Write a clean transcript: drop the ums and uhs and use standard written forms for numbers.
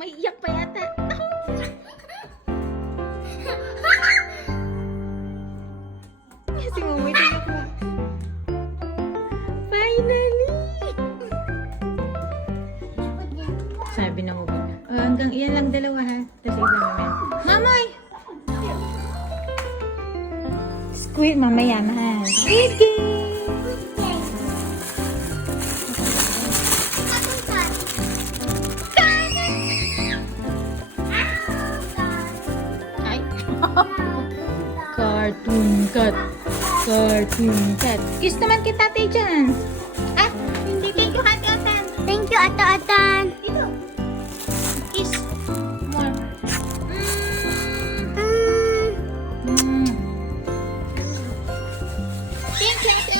May iyak pa yata. Si Momoy tiyak mo. Finally! Sabi ng ubi. Hanggang iyan lang dalawa ha. Tapos iba mamaya. Mamoy! Squid mamaya mahal. Squid game! Ay! Cartoon cat. Cartoon cat. Kiss naman kita ate dyan. Ah, hindi. Thank you, Ate Atan. Thank you, Ata-Atan. Dito. Kiss. More. Mm. Mm. Thank you, Ate